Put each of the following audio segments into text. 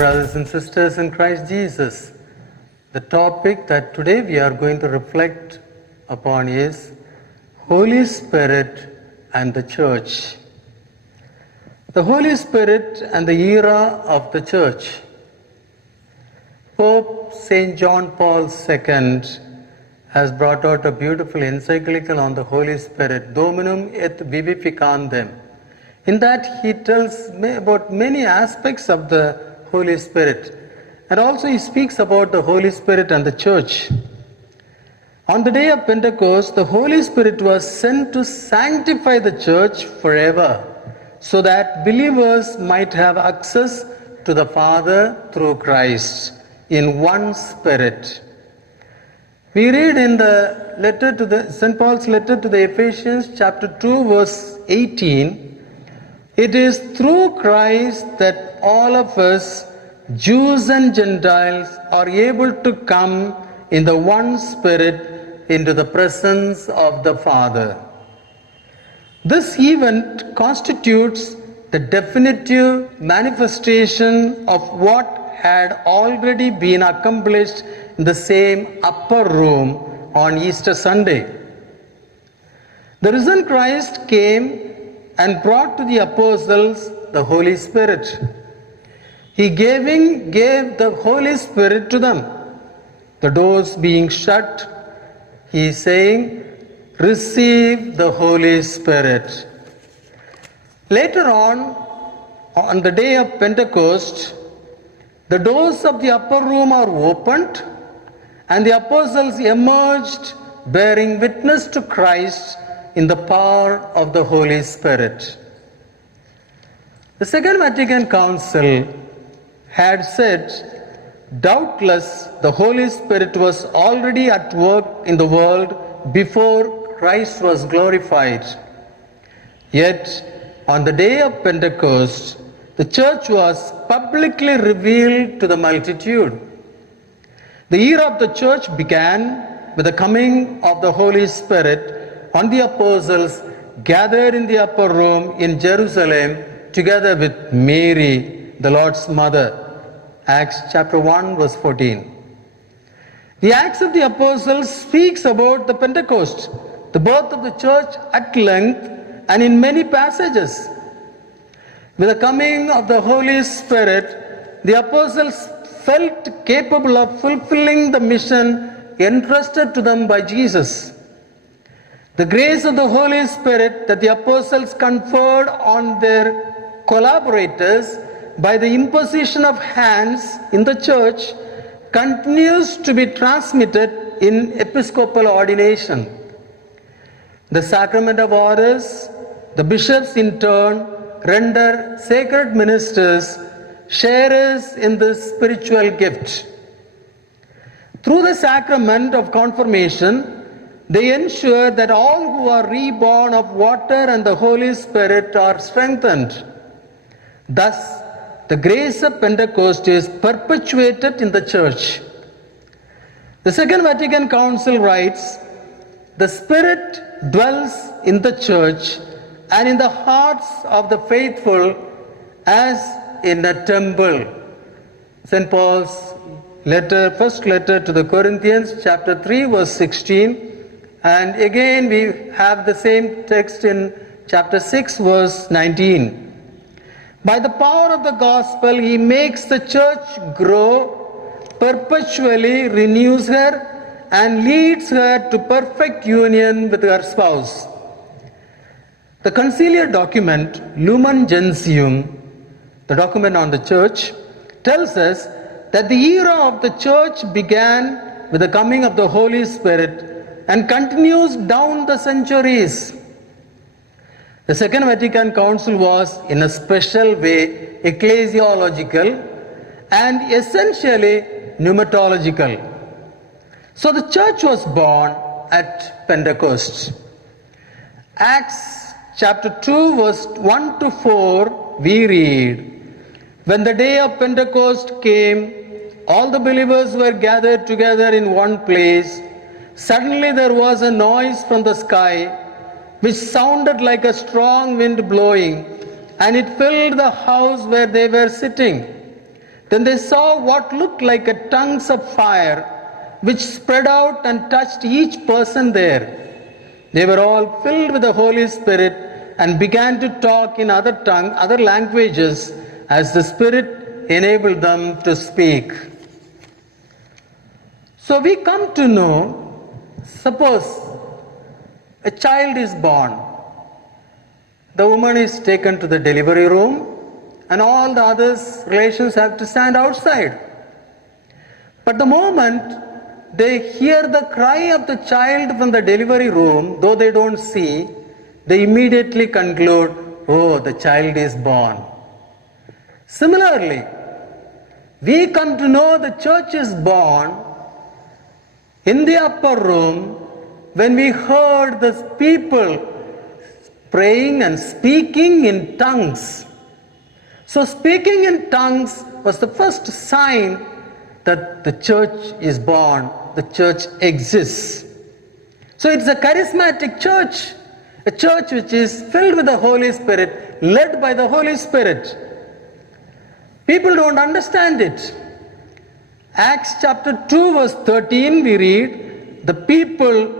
brothers and sisters in Christ Jesus, the topic that today we are going to reflect upon is Holy Spirit and the Church. The Holy Spirit and the era of the Church. Pope St. John Paul II has brought out a beautiful encyclical on the Holy Spirit, Dominum et Vivificandum. In that he tells me about many aspects of the Holy Spirit, and also he speaks about the Holy Spirit and the Church. On the day of Pentecost, the Holy Spirit was sent to sanctify the Church forever, so that believers might have access to the Father through Christ in one Spirit. We read in the letter to St. Paul's letter to the Ephesians, chapter 2, verse 18, it is through Christ that all of us, Jews and Gentiles, are able to come in the one Spirit into the presence of the Father. This event constitutes the definitive manifestation of what had already been accomplished in the same upper room on Easter Sunday. The risen Christ came and brought to the apostles the Holy Spirit. He gave the Holy Spirit to them. The doors being shut, he is saying, receive the Holy Spirit. Later on the day of Pentecost, the doors of the upper room are opened and the apostles emerged bearing witness to Christ in the power of the Holy Spirit. The Second Vatican Council had said, doubtless the Holy Spirit was already at work in the world before Christ was glorified. Yet, on the day of Pentecost, the Church was publicly revealed to the multitude. The era of the Church began with the coming of the Holy Spirit on the apostles gathered in the upper room in Jerusalem together with Mary, the Lord's mother. Acts chapter 1 verse 14. The Acts of the Apostles speaks about the Pentecost, the birth of the Church at length and in many passages. With the coming of the Holy Spirit, the apostles felt capable of fulfilling the mission entrusted to them by Jesus. The grace of the Holy Spirit that the apostles conferred on their collaborators by the imposition of hands in the Church continues to be transmitted in episcopal ordination. The sacrament of orders, the bishops in turn render sacred ministers sharers in this spiritual gift. Through the sacrament of confirmation, they ensure that all who are reborn of water and the Holy Spirit are strengthened. Thus, the grace of Pentecost is perpetuated in the Church. The Second Vatican Council writes, the Spirit dwells in the Church and in the hearts of the faithful as in a temple. St. Paul's first letter to the Corinthians, chapter 3, verse 16. And again we have the same text in chapter 6, verse 19. By the power of the gospel, he makes the church grow, perpetually renews her, and leads her to perfect union with her spouse. The conciliar document, Lumen Gentium, the document on the church, tells us that the era of the church began with the coming of the Holy Spirit and continues down the centuries. The Second Vatican Council was, in a special way, ecclesiological and essentially pneumatological. So the church was born at Pentecost. Acts chapter 2, verse 1 to 4, we read, when the day of Pentecost came, all the believers were gathered together in one place. Suddenly there was a noise from the sky, which sounded like a strong wind blowing, and it filled the house where they were sitting. Then they saw what looked like a tongues of fire, which spread out and touched each person there. They were all filled with the Holy Spirit and began to talk in other languages as the Spirit enabled them to speak. So we come to know, suppose a child is born. The woman is taken to the delivery room and all the others relations have to stand outside. But the moment they hear the cry of the child from the delivery room, though they don't see, they immediately conclude, oh, the child is born. Similarly, we come to know the church is born in the upper room when we heard the people praying and speaking in tongues. So speaking in tongues was the first sign that the church is born, the church exists. So it's a charismatic church, a church which is filled with the Holy Spirit, led by the Holy Spirit. People don't understand it. Acts chapter 2 verse 13 we read, the people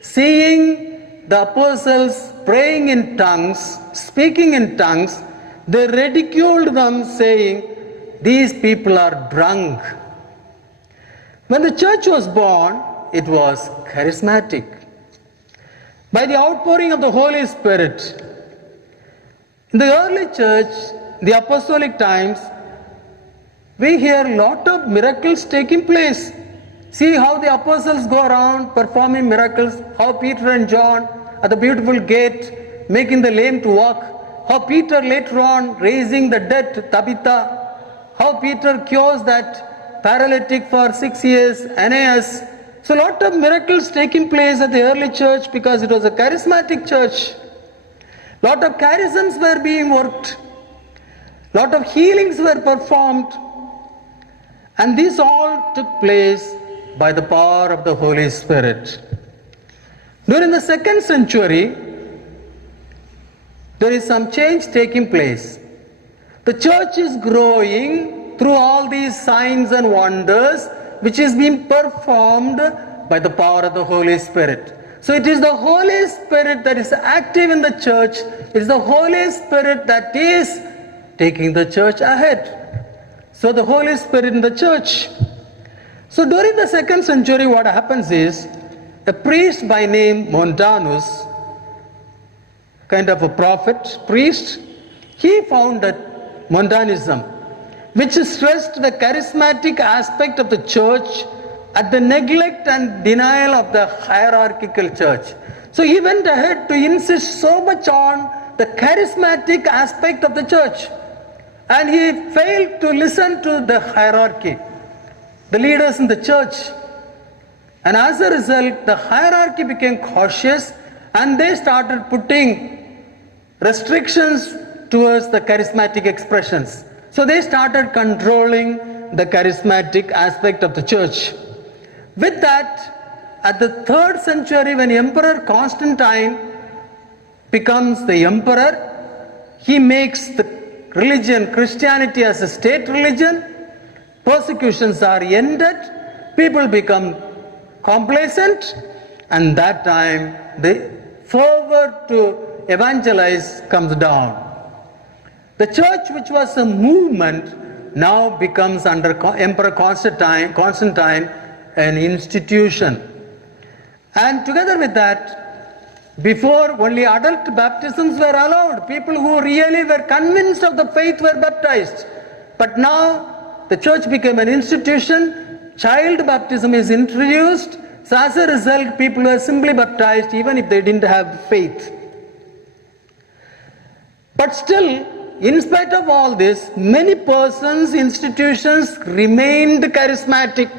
seeing the apostles praying in tongues, speaking in tongues, they ridiculed them saying, these people are drunk. When the church was born, it was charismatic. By the outpouring of the Holy Spirit, in the early church, the apostolic times, we hear a lot of miracles taking place. See how the apostles go around performing miracles, how Peter and John at the beautiful gate making the lame to walk, how Peter later on raising the dead, Tabitha, how Peter cures that paralytic for 6 years, Aeneas. So a lot of miracles taking place at the early church because it was a charismatic church. Lot of charisms were being worked. Lot of healings were performed. And this all took place by the power of the Holy Spirit. During the 2nd century, there is some change taking place. The church is growing through all these signs and wonders which is being performed by the power of the Holy Spirit. So it is the Holy Spirit that is active in the church. It is the Holy Spirit that is taking the church ahead. So the Holy Spirit in the church. So during the 2nd century, what happens is a priest by name Montanus, kind of a prophet, priest, he founded Montanism, which stressed the charismatic aspect of the church at the neglect and denial of the hierarchical church. So he went ahead to insist so much on the charismatic aspect of the church. And he failed to listen to the hierarchy, the leaders in the church. And as a result, the hierarchy became cautious and they started putting restrictions towards the charismatic expressions. So they started controlling the charismatic aspect of the church. With that, at the 3rd century, when Emperor Constantine becomes the emperor, he makes the religion, Christianity as a state religion, persecutions are ended, people become complacent, and that time the fervor to evangelize comes down. The church, which was a movement, now becomes under Emperor Constantine an institution. And together with that, before only adult baptisms were allowed. People who really were convinced of the faith were baptized. But now the church became an institution. Child baptism is introduced. So as a result, people were simply baptized even if they didn't have faith. But still, in spite of all this, many persons, institutions remained charismatic,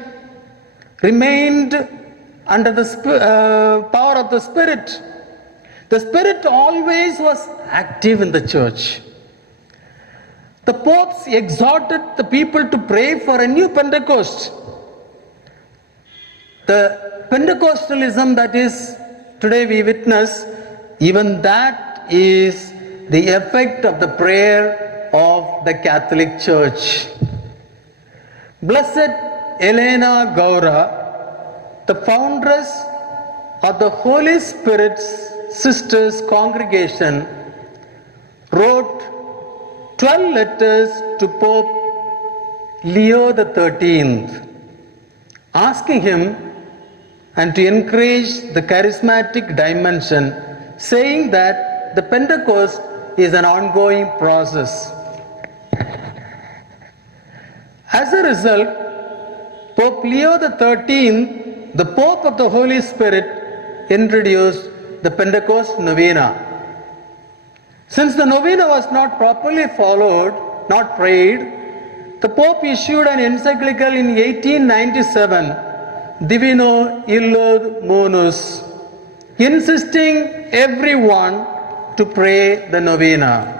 remained under the power of the Spirit. The Spirit always was active in the church. The popes exhorted the people to pray for a new Pentecost. The Pentecostalism that is today we witness, even that is the effect of the prayer of the Catholic Church. Blessed Elena Gaura, the foundress of the Holy Spirit's Sisters Congregation, wrote 12 letters to Pope Leo XIII, asking him and to encourage the charismatic dimension, saying that the Pentecost is an ongoing process. As a result, Pope Leo XIII, the Pope of the Holy Spirit, introduced the Pentecost Novena. Since the novena was not properly followed, not prayed, the Pope issued an encyclical in 1897, Divino Illud Munus, insisting everyone to pray the novena.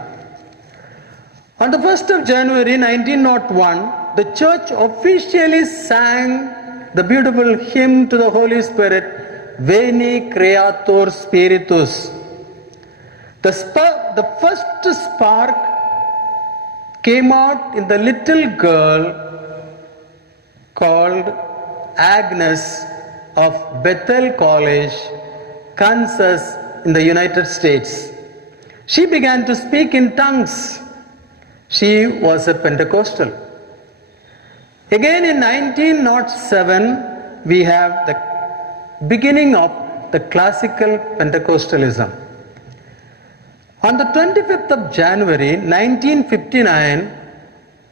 On the 1st of January 1901, the Church officially sang the beautiful hymn to the Holy Spirit, Veni Creator Spiritus. The first spark came out in the little girl called Agnes of Bethel College, Kansas, in the United States. She began to speak in tongues. She was a Pentecostal. Again in 1907, we have the beginning of the classical Pentecostalism. On the 25th of January 1959,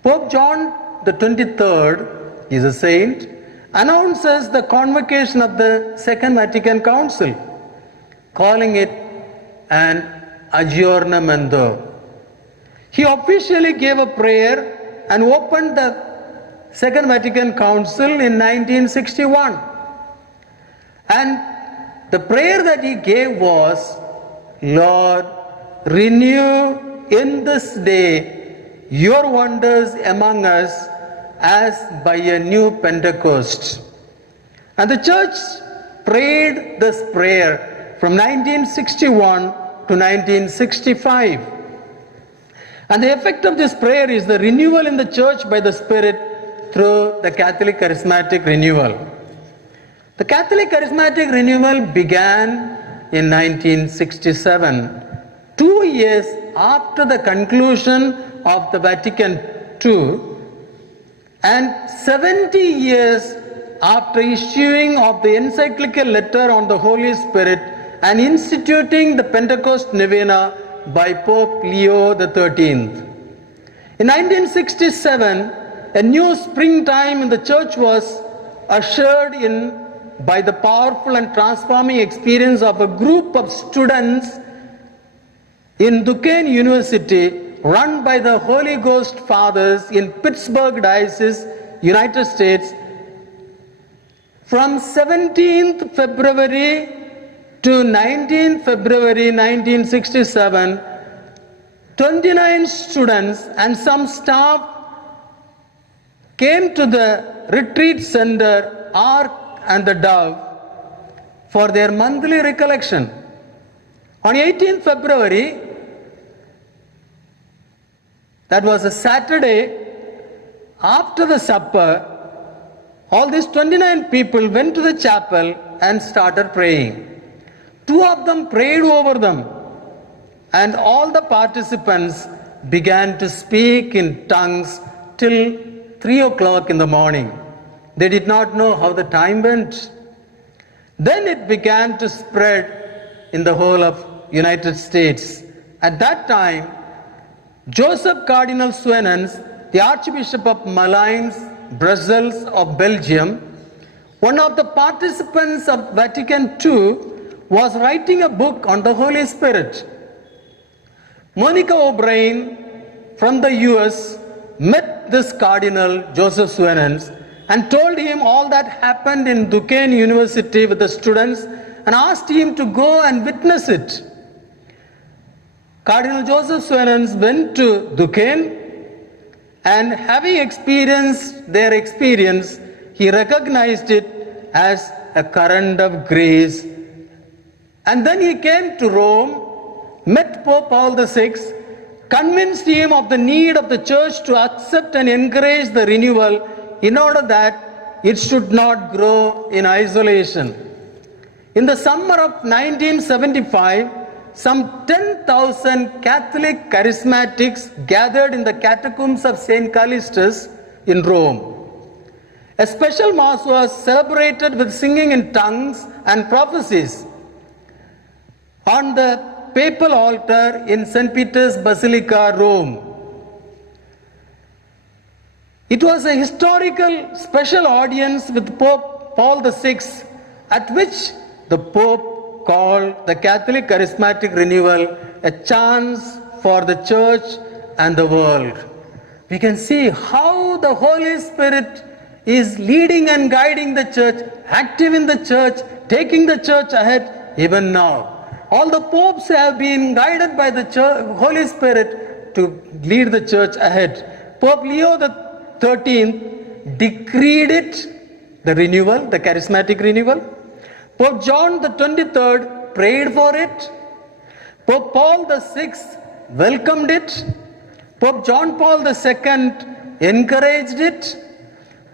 Pope John the 23rd, is a saint, announces the convocation of the Second Vatican Council, calling it an aggiornamento. He officially gave a prayer and opened the Second Vatican Council in 1961. And the prayer that he gave was, Lord, renew in this day your wonders among us as by a new Pentecost. And the church prayed this prayer from 1961 to 1965. And the effect of this prayer is the renewal in the church by the Spirit through the Catholic Charismatic Renewal. The Catholic Charismatic Renewal began in 1967. 2 years after the conclusion of the Vatican II and 70 years after issuing of the encyclical letter on the Holy Spirit and instituting the Pentecost Novena by Pope Leo XIII. In 1967, a new springtime in the church was ushered in by the powerful and transforming experience of a group of students in Duquesne University, run by the Holy Ghost Fathers in Pittsburgh Diocese, United States, from 17th February to 19th February 1967, 29 students and some staff came to the retreat center Ark and the Dove for their monthly recollection. On 18th February, that was a Saturday, after the supper, all these 29 people went to the chapel and started praying. 2 of them prayed over them, and all the participants began to speak in tongues till 3 o'clock in the morning. They did not know how the time went. Then it began to spread in the whole of United States. At that time, Joseph Cardinal Swenens, the Archbishop of Malines, Brussels of Belgium, one of the participants of Vatican II, was writing a book on the Holy Spirit. Monica O'Brien from the US met this Cardinal Joseph Swenens and told him all that happened in Duquesne University with the students and asked him to go and witness it. Cardinal Joseph Swenens went to Duquesne, and having experienced their experience, he recognized it as a current of grace. And then he came to Rome, met Pope Paul VI, convinced him of the need of the church to accept and encourage the renewal in order that it should not grow in isolation. In the summer of 1975, some 10,000 Catholic charismatics gathered in the catacombs of St. Callistus in Rome. A special mass was celebrated with singing in tongues and prophecies on the papal altar in St. Peter's Basilica, Rome. It was a historical special audience with Pope Paul VI, at which the Pope called the Catholic Charismatic Renewal a chance for the Church and the world. We can see how the Holy Spirit is leading and guiding the Church, active in the Church, taking the Church ahead even now. All the popes have been guided by the Holy Spirit to lead the Church ahead. Pope Leo XIII decreed it, the renewal, the charismatic renewal. Pope John XXIII prayed for it. Pope Paul VI welcomed it. Pope John Paul II encouraged it.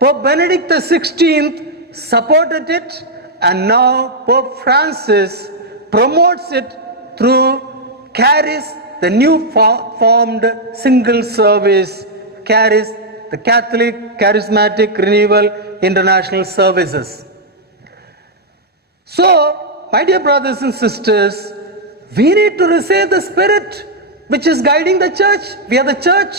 Pope Benedict XVI supported it. And now Pope Francis promotes it through Charis, the new formed single service, Charis, the Catholic Charismatic Renewal International Services. So, my dear brothers and sisters, we need to receive the Spirit which is guiding the Church. We are the Church.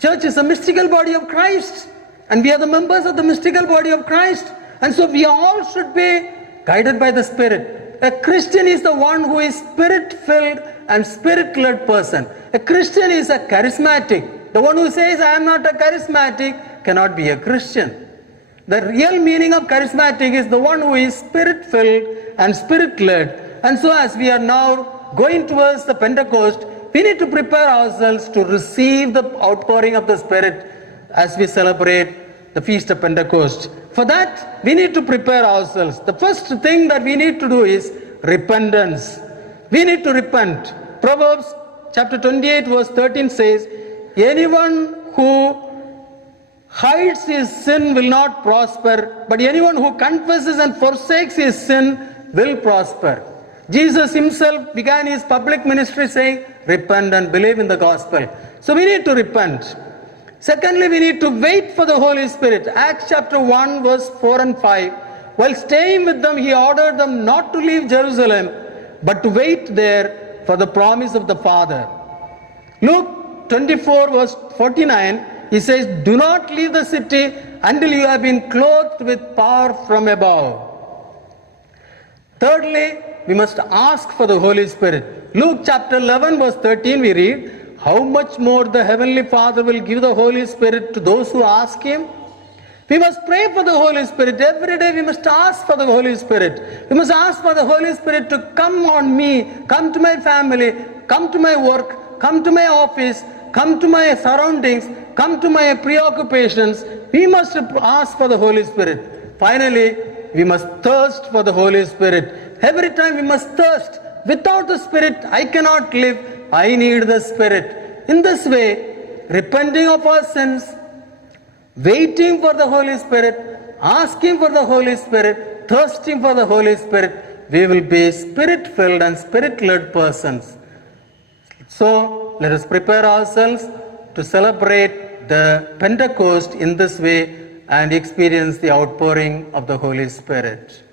Church is a mystical body of Christ, and we are the members of the mystical body of Christ. And so we all should be guided by the Spirit. A Christian is the one who is Spirit-filled and Spirit-led person. A Christian is a charismatic. The one who says, I am not a charismatic, cannot be a Christian. The real meaning of charismatic is the one who is Spirit-filled and Spirit-led. And so as we are now going towards the Pentecost, we need to prepare ourselves to receive the outpouring of the Spirit as we celebrate the Feast of Pentecost. For that, we need to prepare ourselves. The first thing that we need to do is repentance. We need to repent. Proverbs chapter 28 verse 13 says, anyone who hides his sin will not prosper, but anyone who confesses and forsakes his sin will prosper. Jesus himself began his public ministry saying, repent and believe in the gospel. So we need to repent. Secondly, we need to wait for the Holy Spirit. Acts chapter 1 verse 4 and 5. While staying with them, he ordered them not to leave Jerusalem, but to wait there for the promise of the Father. Luke 24 verse 49, he says, do not leave the city until you have been clothed with power from above. Thirdly, we must ask for the Holy Spirit. Luke chapter 11 verse 13 we read, how much more the Heavenly Father will give the Holy Spirit to those who ask Him? We must pray for the Holy Spirit. Every day we must ask for the Holy Spirit. We must ask for the Holy Spirit to come on me, come to my family, come to my work, come to my office, come to my surroundings, come to my preoccupations. We must ask for the Holy Spirit. Finally, we must thirst for the Holy Spirit. Every time we must thirst. Without the Spirit, I cannot live. I need the Spirit. In this way, repenting of our sins, waiting for the Holy Spirit, asking for the Holy Spirit, thirsting for the Holy Spirit, we will be Spirit-filled and Spirit-led persons. So, let us prepare ourselves to celebrate the Pentecost in this way and experience the outpouring of the Holy Spirit.